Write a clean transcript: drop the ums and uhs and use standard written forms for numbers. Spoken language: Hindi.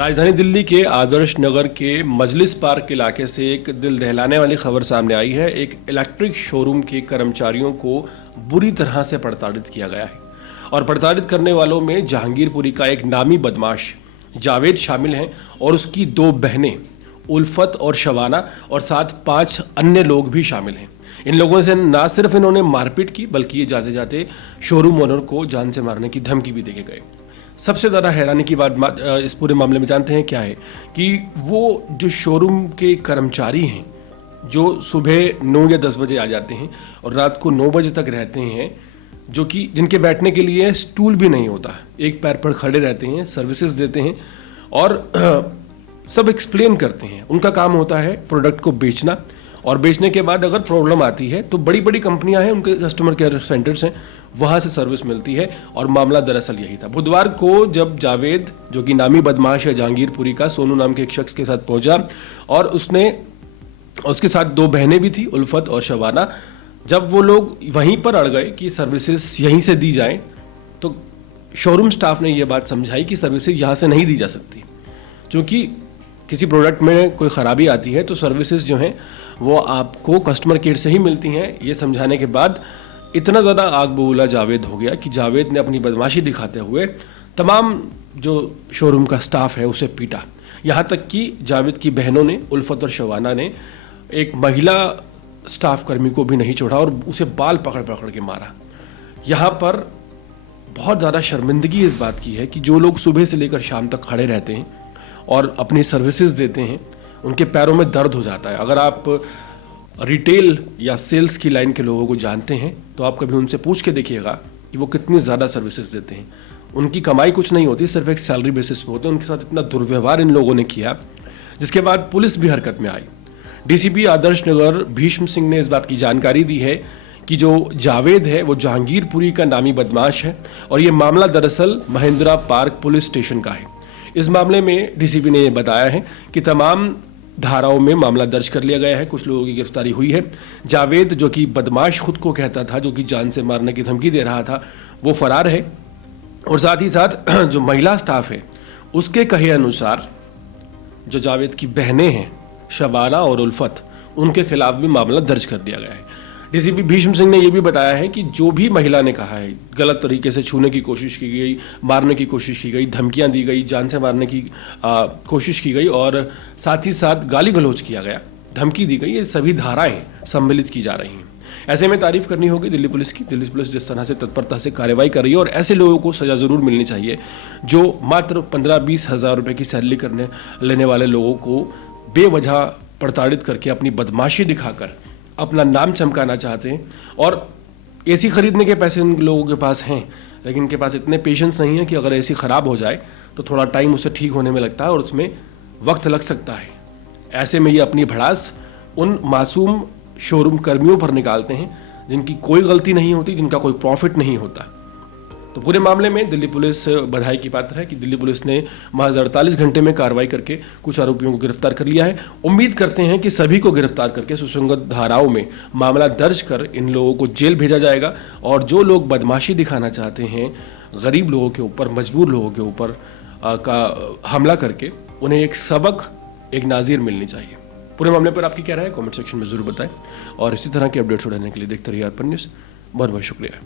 राजधानी दिल्ली के आदर्श नगर के मजलिस पार्क इलाके से एक दिल दहलाने वाली खबर सामने आई है। एक इलेक्ट्रिक शोरूम के कर्मचारियों को बुरी तरह से प्रताड़ित किया गया है और प्रताड़ित करने वालों में जहांगीरपुरी का एक नामी बदमाश जावेद शामिल हैं और उसकी दो बहनें उल्फत और शबाना और साथ 5 अन्य लोग भी शामिल हैं। इन लोगों से ना सिर्फ इन्होंने मारपीट की बल्कि ये जाते जाते शोरूम ओनर को जान से मारने की धमकी भी देके गए। सबसे ज़्यादा हैरानी की बात इस पूरे मामले में जानते हैं क्या है कि वो जो शोरूम के कर्मचारी हैं जो सुबह 9 या 10 बजे आ जाते हैं और रात को 9 बजे तक रहते हैं, जो कि जिनके बैठने के लिए स्टूल भी नहीं होता, एक पैर पर खड़े रहते हैं, सर्विसेज देते हैं और सब एक्सप्लेन करते हैं। उनका काम होता है प्रोडक्ट को बेचना और बेचने के बाद अगर प्रॉब्लम आती है तो बड़ी बड़ी कंपनियां हैं, उनके कस्टमर केयर सेंटर्स हैं, वहां से सर्विस मिलती है। और मामला दरअसल यही था। बुधवार को जब जावेद, जो कि नामी बदमाश है जहांगीरपुरी का, सोनू नाम के एक शख्स के साथ पहुंचा और उसके साथ 2 बहनें भी थी, उल्फत और शबाना। जब वो लोग वहीं पर अड़ गए कि सर्विसेज यहीं से दी जाएं, तो शोरूम स्टाफ ने यह बात समझाई कि सर्विसेज यहाँ से नहीं दी जा सकती, क्योंकि किसी प्रोडक्ट में कोई ख़राबी आती है तो सर्विसेज जो हैं वो आपको कस्टमर केयर से ही मिलती हैं। ये समझाने के बाद इतना ज़्यादा आग बबूला जावेद हो गया कि जावेद ने अपनी बदमाशी दिखाते हुए तमाम जो शोरूम का स्टाफ है उसे पीटा। यहाँ तक कि जावेद की बहनों ने, उल्फत और शबाना ने, एक महिला स्टाफ कर्मी को भी नहीं छोड़ा और उसे बाल पकड़ पकड़ के मारा। यहाँ पर बहुत ज़्यादा शर्मिंदगी इस बात की है कि जो लोग सुबह से लेकर शाम तक खड़े रहते हैं और अपनी सर्विसेज देते हैं, उनके पैरों में दर्द हो जाता है। अगर आप रिटेल या सेल्स की लाइन के लोगों को जानते हैं तो आप कभी उनसे पूछ के देखिएगा कि वो कितनी ज़्यादा सर्विसेज देते हैं। उनकी कमाई कुछ नहीं होती, सिर्फ एक सैलरी बेसिस पे होते हैं। उनके साथ इतना दुर्व्यवहार इन लोगों ने किया जिसके बाद पुलिस भी हरकत में आई। डीसीपी आदर्श नगर भीष्म सिंह ने इस बात की जानकारी दी है कि जो जावेद है वो जहांगीरपुरी का नामी बदमाश है और ये मामला दरअसल महिंद्रा पार्क पुलिस स्टेशन का है। इस मामले में डीसीपी ने यह बताया है कि तमाम धाराओं में मामला दर्ज कर लिया गया है। कुछ लोगों की गिरफ्तारी हुई है। जावेद, जो कि बदमाश खुद को कहता था, जो कि जान से मारने की धमकी दे रहा था, वो फरार है। और साथ ही साथ जो महिला स्टाफ है उसके कहे अनुसार जो जावेद की बहनें हैं शबाना और उल्फत, उनके खिलाफ भी मामला दर्ज कर दिया गया है। डीसीपी भीष्म सिंह ने यह भी बताया है कि जो भी महिला ने कहा है, गलत तरीके से छूने की कोशिश की गई, मारने की कोशिश की गई, धमकियां दी गई, जान से मारने की कोशिश की गई और साथ ही साथ गाली गलौज किया गया, धमकी दी गई, ये सभी धाराएं सम्मिलित की जा रही हैं। ऐसे में तारीफ करनी होगी दिल्ली पुलिस की। दिल्ली पुलिस जिस तरह से तत्परता से कार्रवाई कर रही है और ऐसे लोगों को सजा ज़रूर मिलनी चाहिए जो मात्र 15-20 हज़ार रुपये की सैलरी लेने वाले लोगों को बेवजह प्रताड़ित करके अपनी बदमाशी दिखाकर अपना नाम चमकाना चाहते हैं। और एसी खरीदने के पैसे इन लोगों के पास हैं, लेकिन इनके पास इतने पेशेंस नहीं है कि अगर एसी ख़राब हो जाए तो थोड़ा टाइम उसे ठीक होने में लगता है और उसमें वक्त लग सकता है। ऐसे में ये अपनी भड़ास उन मासूम शोरूम कर्मियों पर निकालते हैं जिनकी कोई गलती नहीं होती, जिनका कोई प्रॉफिट नहीं होता। तो पूरे मामले में दिल्ली पुलिस बधाई की पात्र है कि दिल्ली पुलिस ने महज 48 घंटे में कार्रवाई करके कुछ आरोपियों को गिरफ्तार कर लिया है। उम्मीद करते हैं कि सभी को गिरफ्तार करके सुसंगत धाराओं में मामला दर्ज कर इन लोगों को जेल भेजा जाएगा और जो लोग बदमाशी दिखाना चाहते हैं गरीब लोगों के ऊपर, मजबूर लोगों के ऊपर का हमला करके, उन्हें एक सबक, एक नाज़ीर मिलनी चाहिए। पूरे मामले पर आपकी क्या राय है कमेंट सेक्शन में ज़रूर बताएं और इसी तरह के अपडेट्स उड़ाने के लिए देखते रहिए अर्पण न्यूज़। बहुत बहुत शुक्रिया।